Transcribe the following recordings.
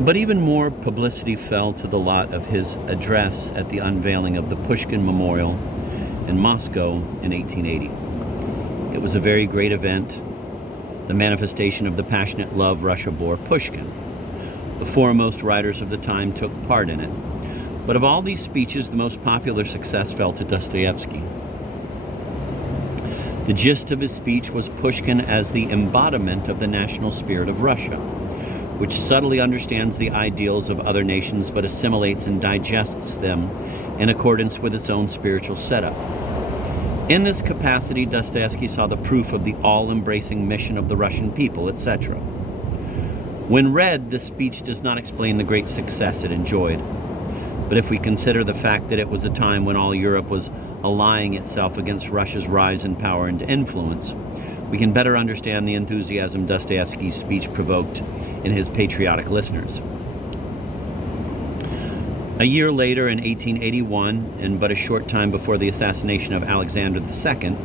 But even more publicity fell to the lot of his address at the unveiling of the Pushkin Memorial in Moscow in 1880. It was a very great event, the manifestation of the passionate love Russia bore Pushkin. The foremost writers of the time took part in it. But of all these speeches, the most popular success fell to Dostoyevsky. The gist of his speech was Pushkin as the embodiment of the national spirit of Russia, which subtly understands the ideals of other nations but assimilates and digests them in accordance with its own spiritual setup. In this capacity, Dostoyevsky saw the proof of the all-embracing mission of the Russian people, etc. When read, this speech does not explain the great success it enjoyed. But if we consider the fact that it was a time when all Europe was allying itself against Russia's rise in power and influence, we can better understand the enthusiasm Dostoyevsky's speech provoked in his patriotic listeners. A year later, in 1881, and but a short time before the assassination of Alexander II,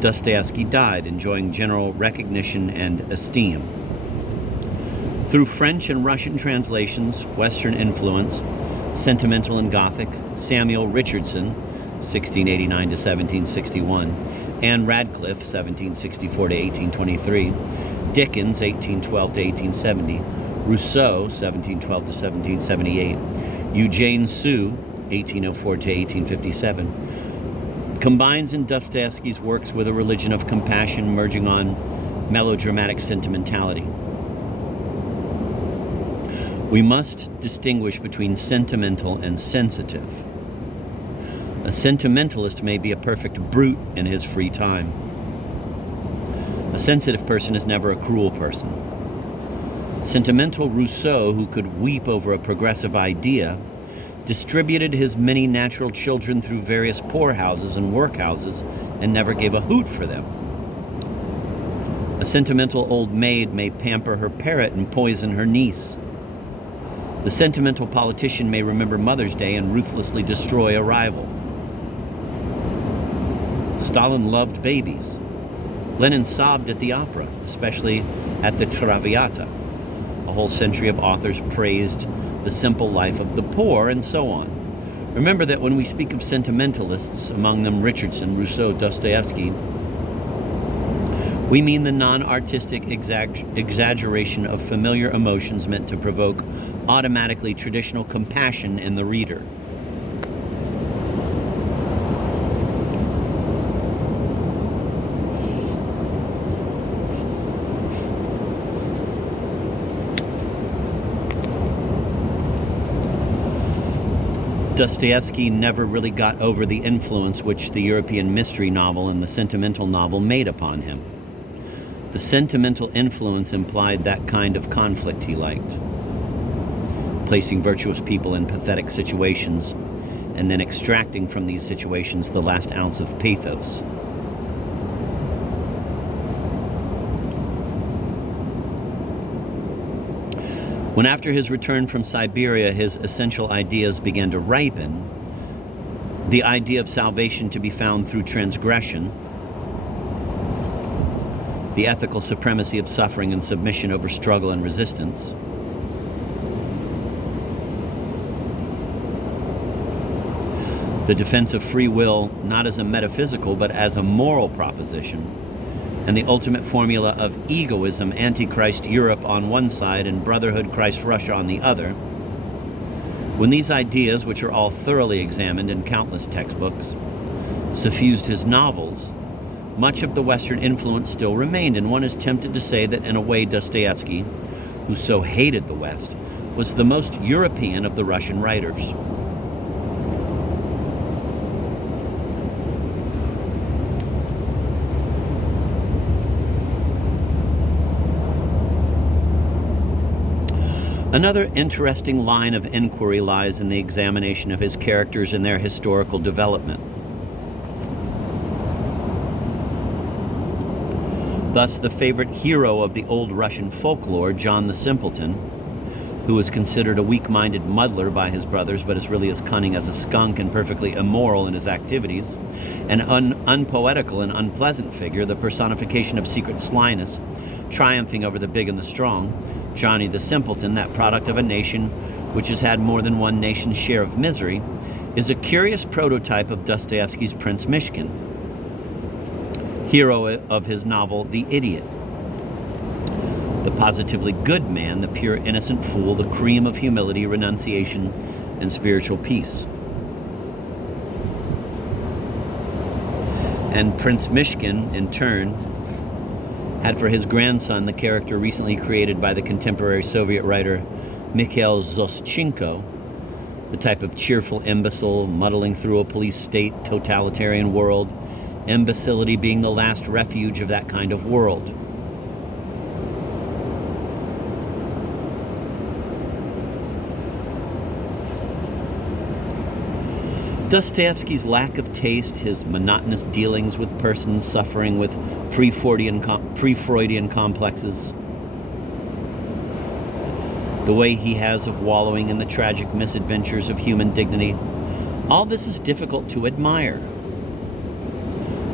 Dostoyevsky died, enjoying general recognition and esteem. Through French and Russian translations, Western influence, Sentimental and Gothic, Samuel Richardson, 1689 to 1761, Anne Radcliffe, 1764 to 1823, Dickens, 1812 to 1870, Rousseau, 1712 to 1778, Eugene Sue, 1804 to 1857, combines in Dostoevsky's works with a religion of compassion merging on melodramatic sentimentality. We must distinguish between sentimental and sensitive. A sentimentalist may be a perfect brute in his free time. A sensitive person is never a cruel person. Sentimental Rousseau, who could weep over a progressive idea, distributed his many natural children through various poorhouses and workhouses and never gave a hoot for them. A sentimental old maid may pamper her parrot and poison her niece. The sentimental politician may remember Mother's Day and ruthlessly destroy a rival. Stalin loved babies. Lenin sobbed at the opera, especially at the Traviata. A whole century of authors praised the simple life of the poor, and so on. Remember that when we speak of sentimentalists, among them Richardson, Rousseau, Dostoevsky, we mean the non-artistic exaggeration of familiar emotions meant to provoke automatically traditional compassion in the reader. Dostoevsky never really got over the influence which the European mystery novel and the sentimental novel made upon him. The sentimental influence implied that kind of conflict he liked, placing virtuous people in pathetic situations and then extracting from these situations the last ounce of pathos. When after his return from Siberia his essential ideas began to ripen, the idea of salvation to be found through transgression, the ethical supremacy of suffering and submission over struggle and resistance, the defense of free will not as a metaphysical but as a moral proposition, and the ultimate formula of egoism, Antichrist Europe on one side and Brotherhood Christ Russia on the other, when these ideas, which are all thoroughly examined in countless textbooks, suffused his novels, much of the Western influence still remained, and one is tempted to say that in a way Dostoevsky, who so hated the West, was the most European of the Russian writers. Another interesting line of inquiry lies in the examination of his characters and their historical development. Thus, the favorite hero of the old Russian folklore, John the Simpleton, who was considered a weak-minded muddler by his brothers but is really as cunning as a skunk and perfectly immoral in his activities, an unpoetical and unpleasant figure, the personification of secret slyness, triumphing over the big and the strong, Johnny the Simpleton, that product of a nation which has had more than one nation's share of misery, is a curious prototype of Dostoyevsky's Prince Mishkin, hero of his novel The Idiot. The positively good man, the pure innocent fool, the cream of humility, renunciation, and spiritual peace. And Prince Mishkin, in turn, had for his grandson the character recently created by the contemporary Soviet writer Mikhail Zoschenko, the type of cheerful imbecile muddling through a police state totalitarian world, imbecility being the last refuge of that kind of world. Dostoevsky's lack of taste, his monotonous dealings with persons suffering with pre-Freudian complexes, the way he has of wallowing in the tragic misadventures of human dignity, all this is difficult to admire.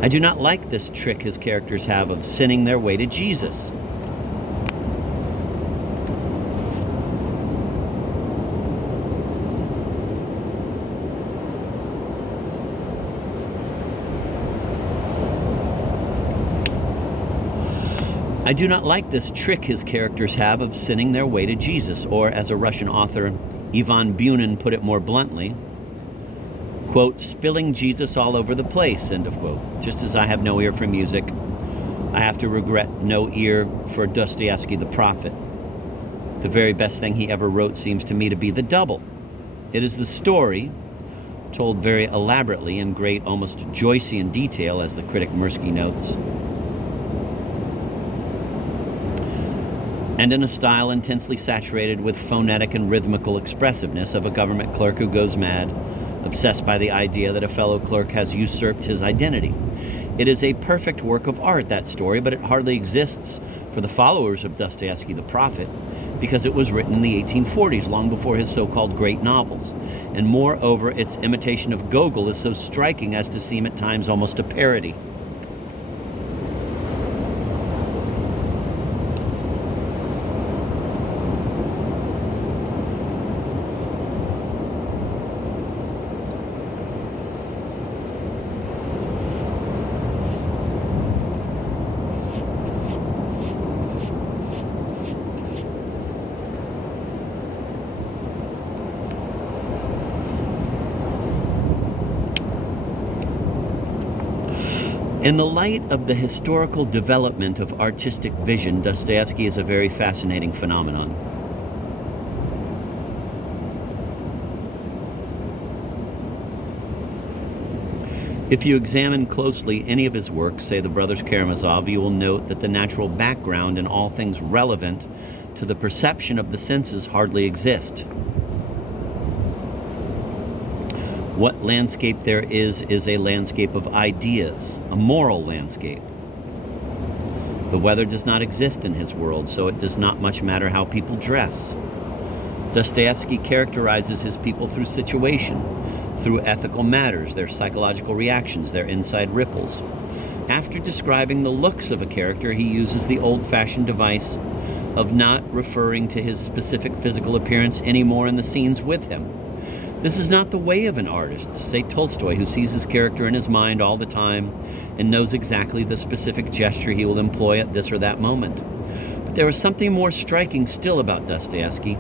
I do not like this trick his characters have of sinning their way to Jesus. I do not like this trick his characters have of sinning their way to Jesus, or, as a Russian author, Ivan Bunin, put it more bluntly, quote, spilling Jesus all over the place, end of quote. Just as I have no ear for music, I have to regret no ear for Dostoyevsky the prophet. The very best thing he ever wrote seems to me to be The Double. It is the story, told very elaborately in great, almost Joycean detail, as the critic Mirsky notes, and in a style intensely saturated with phonetic and rhythmical expressiveness of a government clerk who goes mad, obsessed by the idea that a fellow clerk has usurped his identity. It is a perfect work of art, that story, but it hardly exists for the followers of Dostoyevsky the prophet, because it was written in the 1840s, long before his so-called great novels. And moreover, its imitation of Gogol is so striking as to seem at times almost a parody. In the light of the historical development of artistic vision, Dostoyevsky is a very fascinating phenomenon. If you examine closely any of his works, say the Brothers Karamazov, you will note that the natural background and all things relevant to the perception of the senses hardly exist. What landscape there is a landscape of ideas, a moral landscape. The weather does not exist in his world, so it does not much matter how people dress. Dostoevsky characterizes his people through situation, through ethical matters, their psychological reactions, their inside ripples. After describing the looks of a character, he uses the old-fashioned device of not referring to his specific physical appearance anymore in the scenes with him. This is not the way of an artist, say Tolstoy, who sees his character in his mind all the time and knows exactly the specific gesture he will employ at this or that moment. But there is something more striking still about Dostoevsky.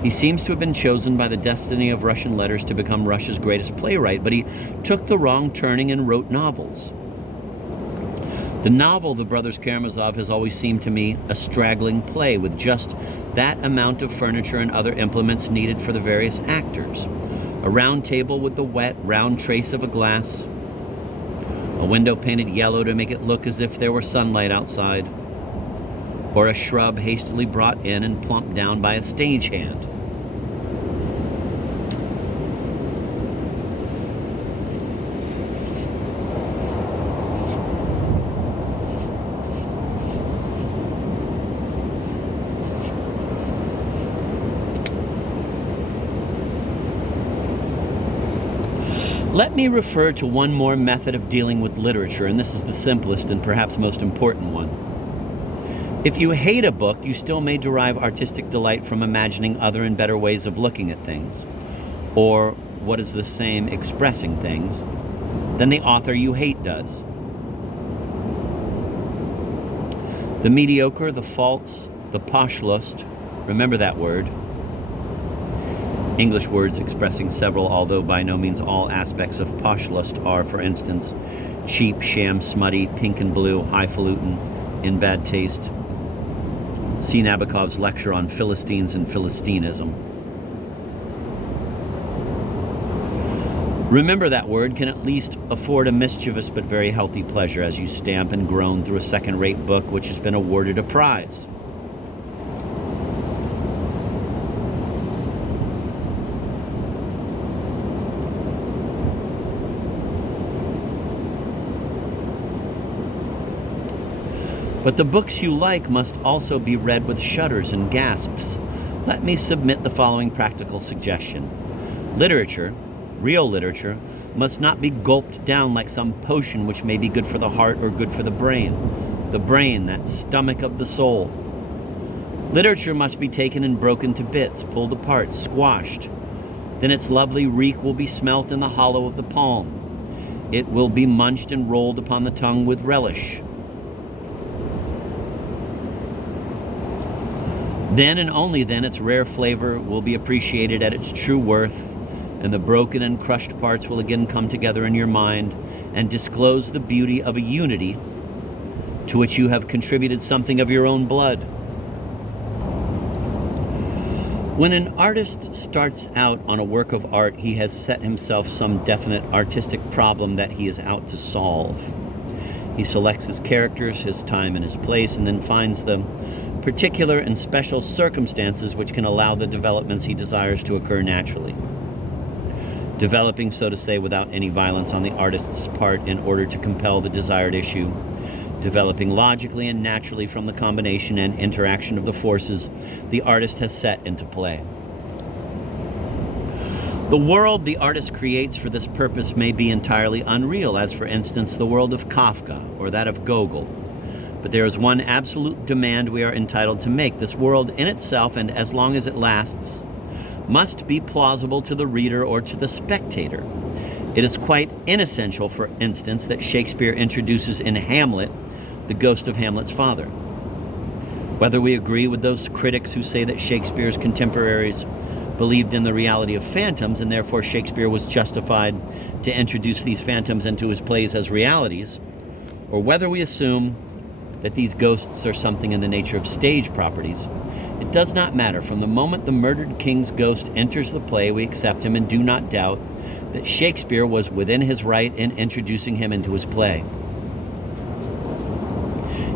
He seems to have been chosen by the destiny of Russian letters to become Russia's greatest playwright, but he took the wrong turning and wrote novels. The novel, The Brothers Karamazov, has always seemed to me a straggling play with just that amount of furniture and other implements needed for the various actors. A round table with the wet, round trace of a glass. A window painted yellow to make it look as if there were sunlight outside. Or a shrub hastily brought in and plumped down by a stagehand. Let me refer to one more method of dealing with literature, and this is the simplest and perhaps most important one. If you hate a book, you still may derive artistic delight from imagining other and better ways of looking at things, or what is the same, expressing things, than the author you hate does. The mediocre, the false, the Poschlust, remember that word. English words expressing several, although by no means all, aspects of Poschlust are, for instance, cheap, sham, smutty, pink and blue, highfalutin, in bad taste. See Nabokov's lecture on Philistines and Philistinism. Remember that word can at least afford a mischievous but very healthy pleasure as you stamp and groan through a second-rate book which has been awarded a prize. But the books you like must also be read with shudders and gasps. Let me submit the following practical suggestion. Literature, real literature, must not be gulped down like some potion which may be good for the heart or good for the brain. The brain, that stomach of the soul. Literature must be taken and broken to bits, pulled apart, squashed. Then its lovely reek will be smelt in the hollow of the palm. It will be munched and rolled upon the tongue with relish. Then and only then its rare flavor will be appreciated at its true worth, and the broken and crushed parts will again come together in your mind and disclose the beauty of a unity to which you have contributed something of your own blood. When an artist starts out on a work of art, he has set himself some definite artistic problem that he is out to solve. He selects his characters, his time and his place, and then finds the particular and special circumstances which can allow the developments he desires to occur naturally. Developing, so to say, without any violence on the artist's part in order to compel the desired issue. Developing logically and naturally from the combination and interaction of the forces the artist has set into play. The world the artist creates for this purpose may be entirely unreal, as for instance the world of Kafka or that of Gogol. But there is one absolute demand we are entitled to make. This world in itself, and as long as it lasts, must be plausible to the reader or to the spectator. It is quite inessential, for instance, that Shakespeare introduces in Hamlet the ghost of Hamlet's father. Whether we agree with those critics who say that Shakespeare's contemporaries believed in the reality of phantoms and therefore Shakespeare was justified to introduce these phantoms into his plays as realities, or whether we assume that these ghosts are something in the nature of stage properties, it does not matter. From the moment the murdered king's ghost enters the play, we accept him and do not doubt that Shakespeare was within his right in introducing him into his play.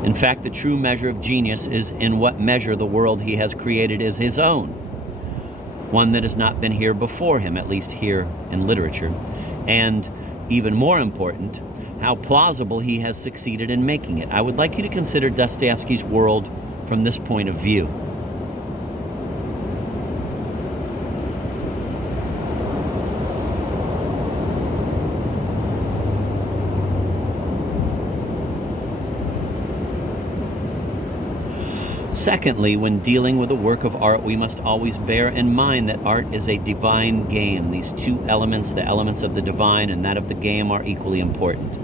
In fact, the true measure of genius is in what measure the world he has created is his own, one that has not been here before him, at least here in literature, and, even more important, how plausible he has succeeded in making it. I would like you to consider Dostoyevsky's world from this point of view. Secondly, when dealing with a work of art, we must always bear in mind that art is a divine game. These two elements, the elements of the divine and that of the game, are equally important.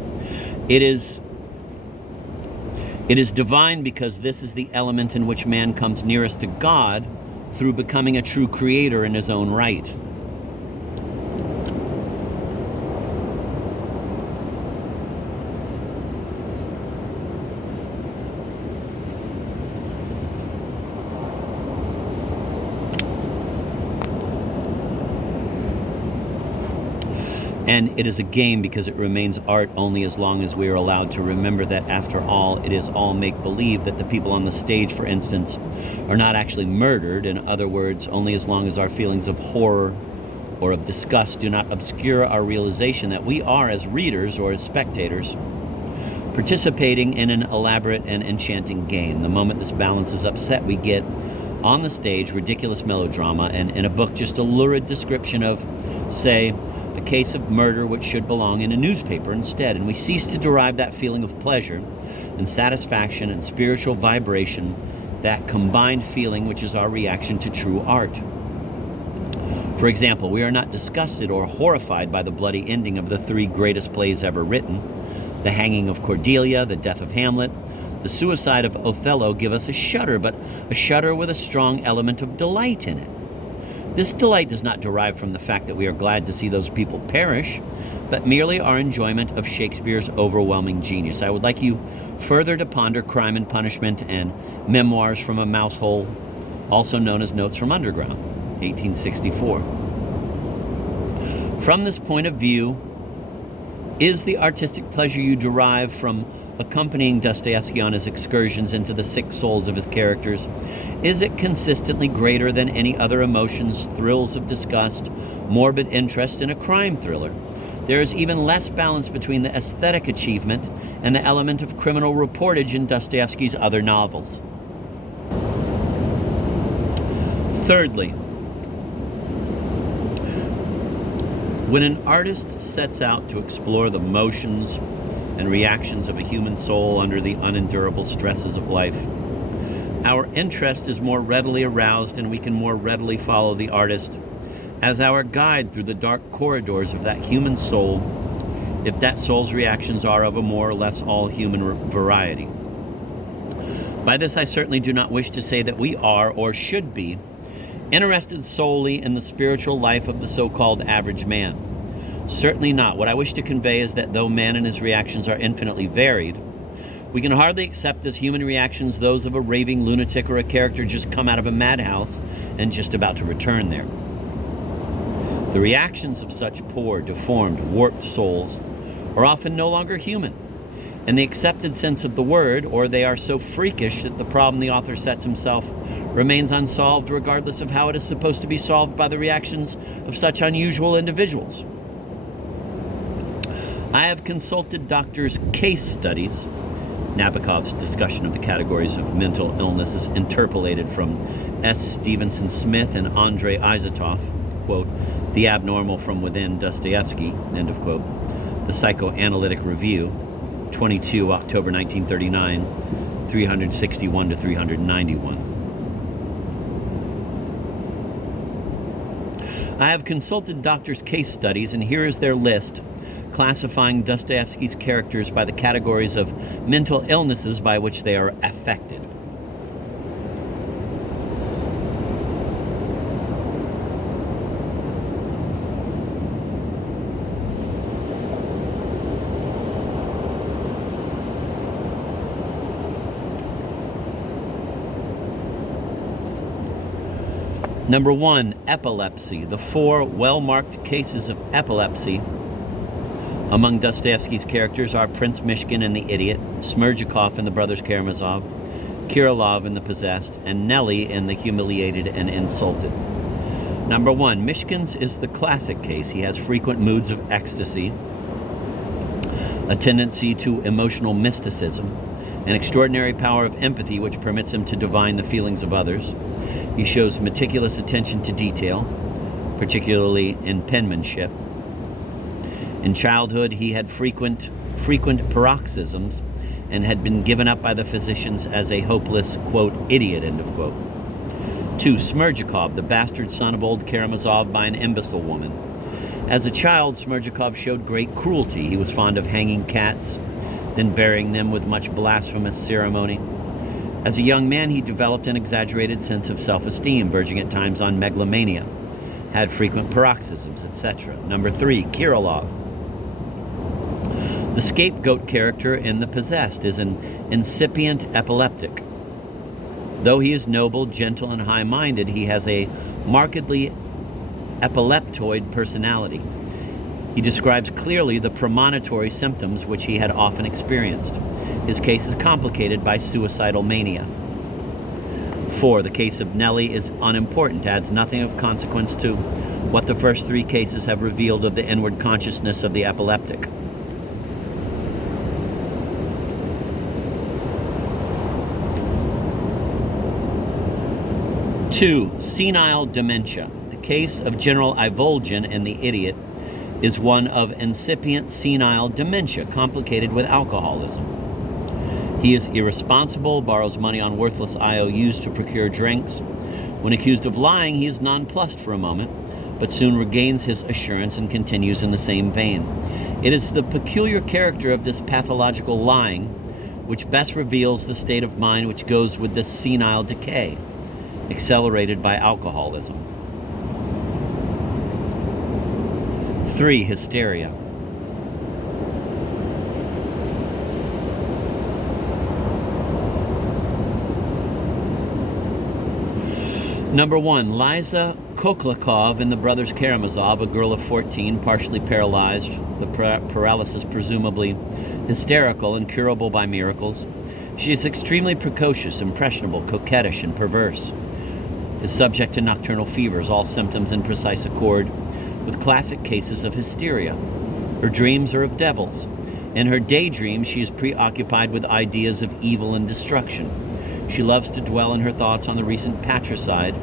It is divine because this is the element in which man comes nearest to God through becoming a true creator in his own right. And it is a game because it remains art only as long as we are allowed to remember that, after all, it is all make-believe, that the people on the stage, for instance, are not actually murdered. In other words, only as long as our feelings of horror or of disgust do not obscure our realization that we are, as readers or as spectators, participating in an elaborate and enchanting game. The moment this balance is upset, we get, on the stage, ridiculous melodrama, and in a book, just a lurid description of, say, a case of murder which should belong in a newspaper instead, and we cease to derive that feeling of pleasure and satisfaction and spiritual vibration, that combined feeling which is our reaction to true art. For example, we are not disgusted or horrified by the bloody ending of the three greatest plays ever written. The hanging of Cordelia, the death of Hamlet, the suicide of Othello give us a shudder, but a shudder with a strong element of delight in it. This delight does not derive from the fact that we are glad to see those people perish, but merely our enjoyment of Shakespeare's overwhelming genius. I would like you further to ponder Crime and Punishment and Memoirs from a Mousehole, also known as Notes from Underground, 1864. From this point of view, is the artistic pleasure you derive from accompanying Dostoyevsky on his excursions into the sick souls of his characters, is it consistently greater than any other emotions, thrills of disgust, morbid interest in a crime thriller? There is even less balance between the aesthetic achievement and the element of criminal reportage in Dostoyevsky's other novels. Thirdly, when an artist sets out to explore the motions and reactions of a human soul under the unendurable stresses of life, our interest is more readily aroused and we can more readily follow the artist as our guide through the dark corridors of that human soul, if that soul's reactions are of a more or less all-human variety. By this, I certainly do not wish to say that we are, or should be, interested solely in the spiritual life of the so-called average man. Certainly not. What I wish to convey is that though man and his reactions are infinitely varied, we can hardly accept as human reactions those of a raving lunatic or a character just come out of a madhouse and just about to return there. The reactions of such poor, deformed, warped souls are often no longer human, in the accepted sense of the word, or they are so freakish that the problem the author sets himself remains unsolved regardless of how it is supposed to be solved by the reactions of such unusual individuals. I have consulted doctors' case studies. Nabokov's discussion of the categories of mental illness is interpolated from S. Stevenson Smith and Andrei Izotov, quote, The Abnormal from Within Dostoyevsky, end of quote. The Psychoanalytic Review, 22 October 1939, 361 to 391. I have consulted doctors' case studies, and here is their list, classifying Dostoyevsky's characters by the categories of mental illnesses by which they are affected. Number 1, epilepsy. The 4 well-marked cases of epilepsy among Dostoyevsky's characters are Prince Mishkin in The Idiot, Smerdyakov in The Brothers Karamazov, Kirilov in The Possessed, and Nelly in The Humiliated and Insulted. Number 1, Mishkin's is the classic case. He has frequent moods of ecstasy, a tendency to emotional mysticism, an extraordinary power of empathy which permits him to divine the feelings of others. He shows meticulous attention to detail, particularly in penmanship. In childhood, he had frequent paroxysms and had been given up by the physicians as a hopeless, quote, idiot, end of quote. 2, Smerdyakov, the bastard son of old Karamazov by an imbecile woman. As a child, Smerdyakov showed great cruelty. He was fond of hanging cats, then burying them with much blasphemous ceremony. As a young man, he developed an exaggerated sense of self-esteem, verging at times on megalomania, had frequent paroxysms, etc. Number 3, Kirilov. The scapegoat character in The Possessed is an incipient epileptic. Though he is noble, gentle, and high-minded, he has a markedly epileptoid personality. He describes clearly the premonitory symptoms which he had often experienced. His case is complicated by suicidal mania. 4, the case of Nelly is unimportant, adds nothing of consequence to what the first 3 cases have revealed of the inward consciousness of the epileptic. Two, senile dementia. The case of General Ivolgin in The Idiot is one of incipient senile dementia, complicated with alcoholism. He is irresponsible, borrows money on worthless IOUs to procure drinks. When accused of lying, he is nonplussed for a moment, but soon regains his assurance and continues in the same vein. It is the peculiar character of this pathological lying which best reveals the state of mind which goes with this senile decay, accelerated by alcoholism. 3. Hysteria. Number 1, Liza Koklakov in The Brothers Karamazov, a girl of 14, partially paralyzed, the paralysis presumably hysterical and curable by miracles. She is extremely precocious, impressionable, coquettish, and perverse. Is subject to nocturnal fevers, all symptoms in precise accord with classic cases of hysteria. Her dreams are of devils. In her daydreams, she is preoccupied with ideas of evil and destruction. She loves to dwell in her thoughts on the recent patricide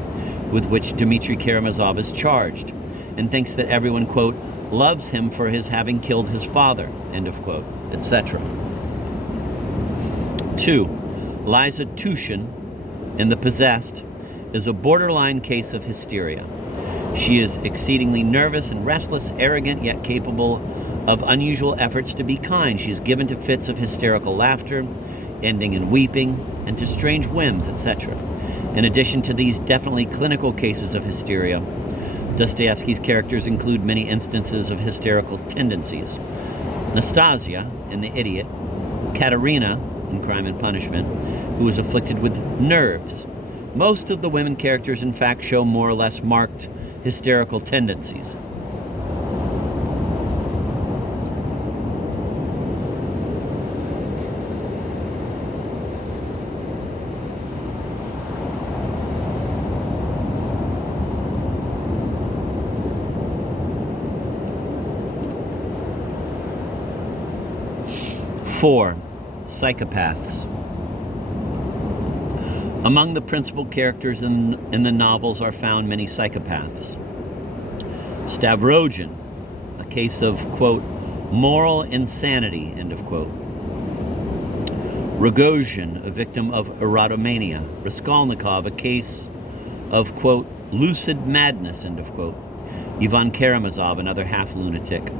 with which Dmitry Karamazov is charged, and thinks that everyone, quote, loves him for his having killed his father, end of quote, etc. 2. Liza Tushin in The Possessed is a borderline case of hysteria. She is exceedingly nervous and restless, arrogant, yet capable of unusual efforts to be kind. She is given to fits of hysterical laughter, ending in weeping, and to strange whims, etc. In addition to these definitely clinical cases of hysteria, Dostoyevsky's characters include many instances of hysterical tendencies. Nastasia in The Idiot, Katerina in Crime and Punishment, who is afflicted with nerves. Most of the women characters, in fact, show more or less marked hysterical tendencies. Four, psychopaths. Among the principal characters in the novels are found many psychopaths. Stavrogin, a case of, quote, moral insanity, end of quote. Rogozhin, a victim of erotomania. Raskolnikov, a case of, quote, lucid madness, end of quote. Ivan Karamazov, another half-lunatic.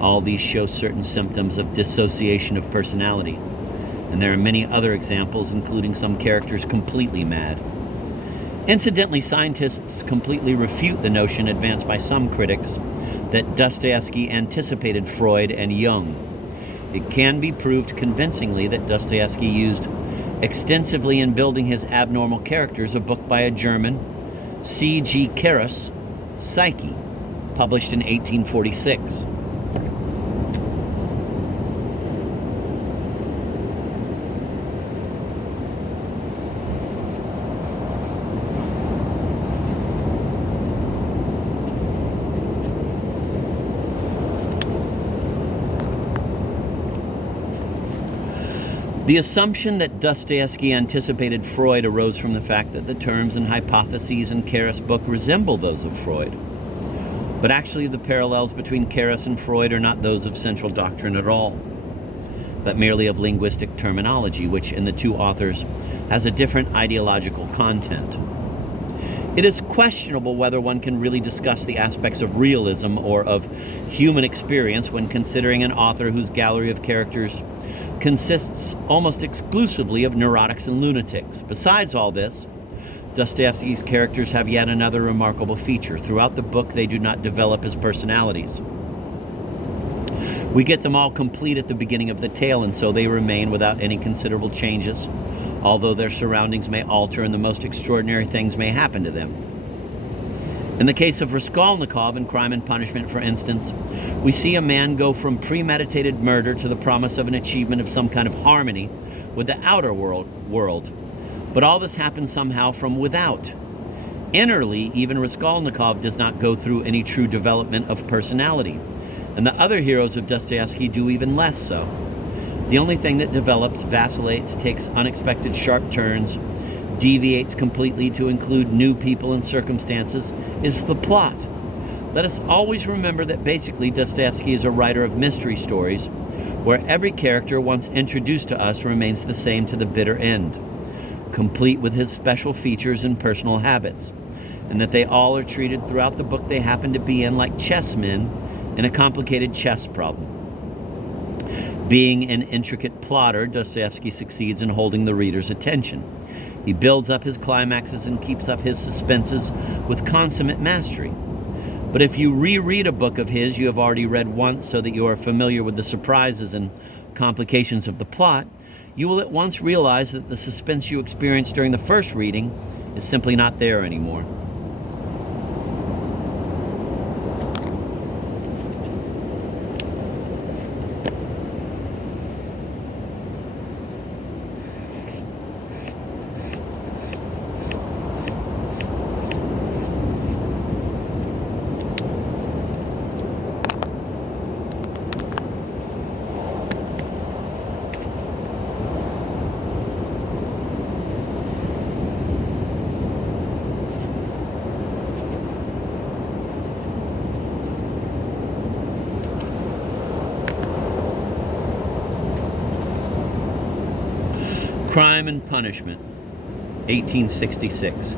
All these show certain symptoms of dissociation of personality. And there are many other examples, including some characters completely mad. Incidentally, scientists completely refute the notion advanced by some critics that Dostoevsky anticipated Freud and Jung. It can be proved convincingly that Dostoevsky used extensively in building his abnormal characters a book by a German, C.G. Keres, Psyche, published in 1846. The assumption that Dostoevsky anticipated Freud arose from the fact that the terms and hypotheses in Keres' book resemble those of Freud. But actually the parallels between Keres and Freud are not those of central doctrine at all, but merely of linguistic terminology, which in the two authors has a different ideological content. It is questionable whether one can really discuss the aspects of realism or of human experience when considering an author whose gallery of characters consists almost exclusively of neurotics and lunatics. Besides all this, Dostoevsky's characters have yet another remarkable feature. Throughout the book, they do not develop as personalities. We get them all complete at the beginning of the tale, and so they remain without any considerable changes, although their surroundings may alter and the most extraordinary things may happen to them. In the case of Raskolnikov in Crime and Punishment, for instance, we see a man go from premeditated murder to the promise of an achievement of some kind of harmony with the outer world. But all this happens somehow from without. Innerly, even Raskolnikov does not go through any true development of personality, and the other heroes of Dostoevsky do even less so. The only thing that develops, vacillates, takes unexpected sharp turns, deviates completely to include new people and circumstances is the plot. Let us always remember that basically Dostoevsky is a writer of mystery stories, where every character once introduced to us remains the same to the bitter end, complete with his special features and personal habits, and that they all are treated throughout the book they happen to be in like chessmen in a complicated chess problem. Being an intricate plotter, Dostoyevsky succeeds in holding the reader's attention. He builds up his climaxes and keeps up his suspenses with consummate mastery. But if you reread a book of his you have already read once so that you are familiar with the surprises and complications of the plot, you will at once realize that the suspense you experienced during the first reading is simply not there anymore. Crime and Punishment, 1866.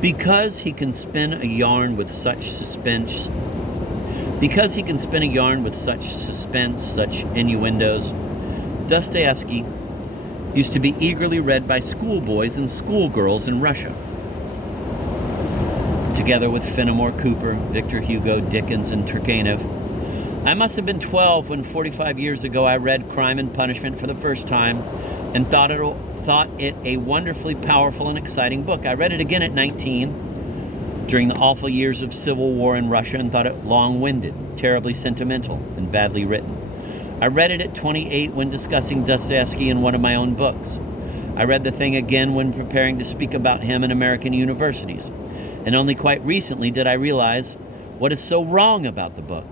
Because he can spin a yarn with such suspense, such innuendos, Dostoyevsky used to be eagerly read by schoolboys and schoolgirls in Russia. Together with Fenimore Cooper, Victor Hugo, Dickens, and Turgenev, I must have been 12 when 45 years ago I read Crime and Punishment for the first time and thought it a wonderfully powerful and exciting book. I read it again at 19 during the awful years of civil war in Russia and thought it long-winded, terribly sentimental, and badly written. I read it at 28 when discussing Dostoevsky in one of my own books. I read the thing again when preparing to speak about him in American universities. And only quite recently did I realize what is so wrong about the book.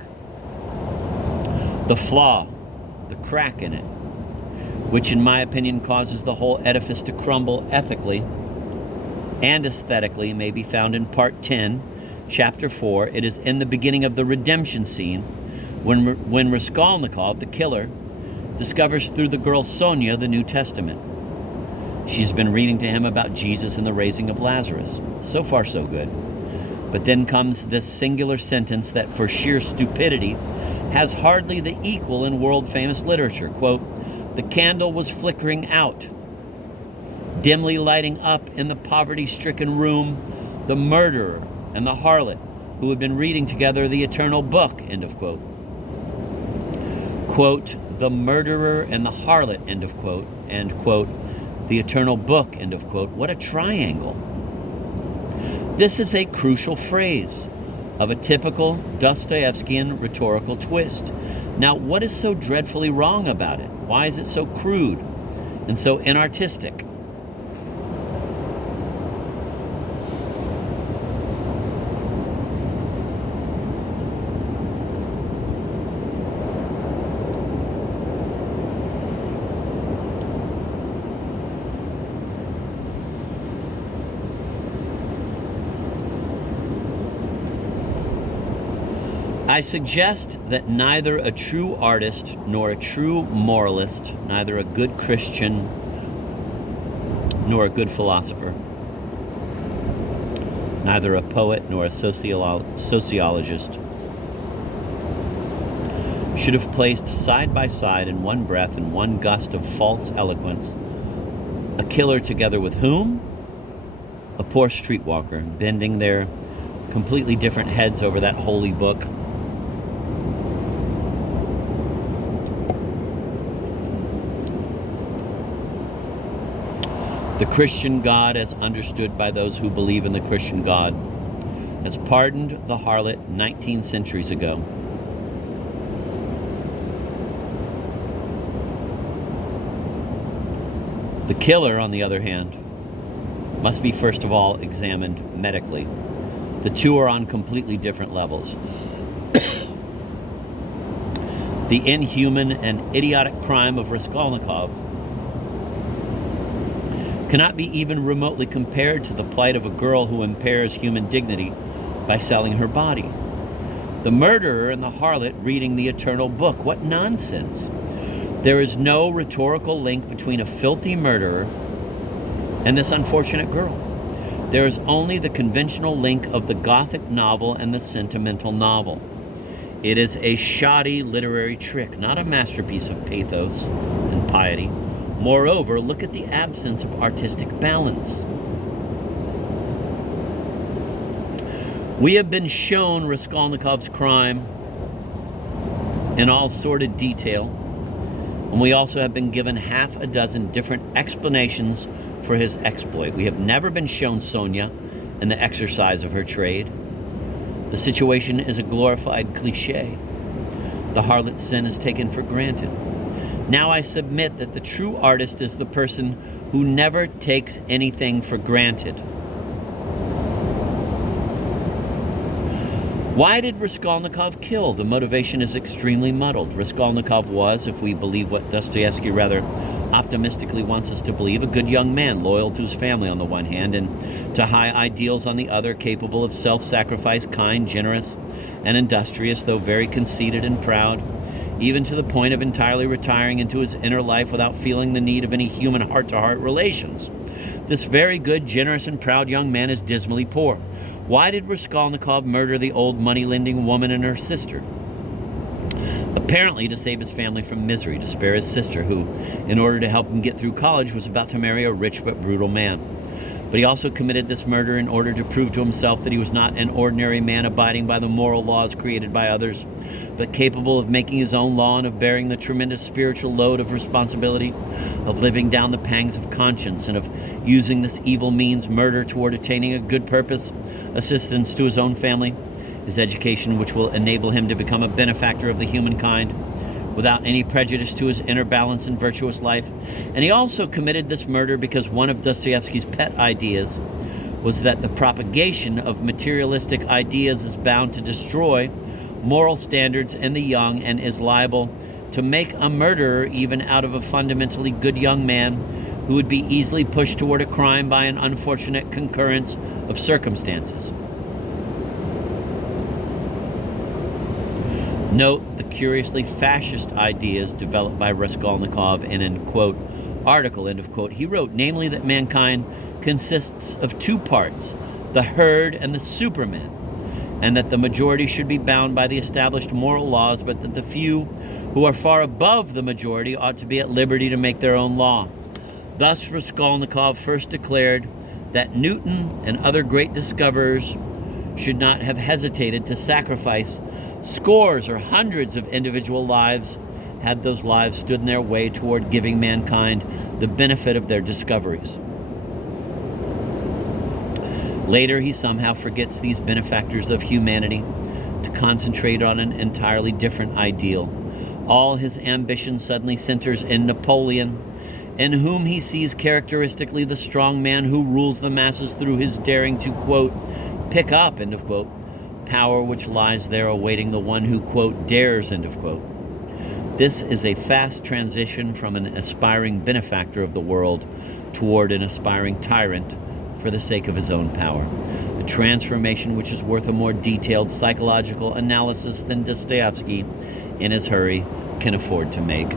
The flaw, the crack in it, which in my opinion causes the whole edifice to crumble ethically and aesthetically, may be found in Part 10, Chapter 4. It is in the beginning of the redemption scene when Raskolnikov, the killer, discovers through the girl Sonia the New Testament. She's been reading to him about Jesus and the raising of Lazarus. So far, so good. But then comes this singular sentence that, for sheer stupidity, has hardly the equal in world-famous literature. Quote, "The candle was flickering out, dimly lighting up in the poverty-stricken room the murderer and the harlot who had been reading together the eternal book," end of quote. Quote, "The murderer and the harlot," end of quote, and quote, "the eternal book," end of quote. What a triangle. This is a crucial phrase of a typical Dostoevskian rhetorical twist. Now, what is so dreadfully wrong about it? Why is it so crude and so inartistic? I suggest that neither a true artist nor a true moralist, neither a good Christian nor a good philosopher, neither a poet nor a sociologist should have placed side by side in one breath and one gust of false eloquence a killer together with whom? A poor streetwalker, bending their completely different heads over that holy book. The Christian God, as understood by those who believe in the Christian God, has pardoned the harlot 19 centuries ago. The killer, on the other hand, must be first of all examined medically. The two are on completely different levels. The inhuman and idiotic crime of Raskolnikov cannot be even remotely compared to the plight of a girl who impairs human dignity by selling her body. The murderer and the harlot reading the eternal book. What nonsense! There is no rhetorical link between a filthy murderer and this unfortunate girl. There is only the conventional link of the Gothic novel and the sentimental novel. It is a shoddy literary trick, not a masterpiece of pathos and piety. Moreover, look at the absence of artistic balance. We have been shown Raskolnikov's crime in all sordid detail, and we also have been given half a dozen different explanations for his exploit. We have never been shown Sonia and the exercise of her trade. The situation is a glorified cliché. The harlot's sin is taken for granted. Now I submit that the true artist is the person who never takes anything for granted. Why did Raskolnikov kill? The motivation is extremely muddled. Raskolnikov was, if we believe what Dostoyevsky rather optimistically wants us to believe, a good young man, loyal to his family on the one hand and to high ideals on the other, capable of self-sacrifice, kind, generous, and industrious, though very conceited and proud, even to the point of entirely retiring into his inner life without feeling the need of any human heart-to-heart relations. This very good, generous, and proud young man is dismally poor. Why did Raskolnikov murder the old money-lending woman and her sister? Apparently to save his family from misery, to spare his sister, who, in order to help him get through college, was about to marry a rich but brutal man. But he also committed this murder in order to prove to himself that he was not an ordinary man abiding by the moral laws created by others, but capable of making his own law and of bearing the tremendous spiritual load of responsibility, of living down the pangs of conscience, and of using this evil means, murder, toward attaining a good purpose, assistance to his own family, his education, which will enable him to become a benefactor of the humankind without any prejudice to his inner balance and virtuous life. And he also committed this murder because one of Dostoyevsky's pet ideas was that the propagation of materialistic ideas is bound to destroy moral standards in the young and is liable to make a murderer even out of a fundamentally good young man who would be easily pushed toward a crime by an unfortunate concurrence of circumstances. Note the curiously fascist ideas developed by Raskolnikov in an, quote, article, end of quote, he wrote, namely that mankind consists of two parts, the herd and the superman, and that the majority should be bound by the established moral laws, but that the few who are far above the majority ought to be at liberty to make their own law. Thus Raskolnikov first declared that Newton and other great discoverers should not have hesitated to sacrifice scores or hundreds of individual lives had those lives stood in their way toward giving mankind the benefit of their discoveries. Later, he somehow forgets these benefactors of humanity to concentrate on an entirely different ideal. All his ambition suddenly centers in Napoleon, in whom he sees characteristically the strong man who rules the masses through his daring to, quote, pick up, end of quote, power which lies there awaiting the one who, quote, dares, end of quote. This is a fast transition from an aspiring benefactor of the world toward an aspiring tyrant for the sake of his own power. A transformation which is worth a more detailed psychological analysis than Dostoyevsky, in his hurry, can afford to make.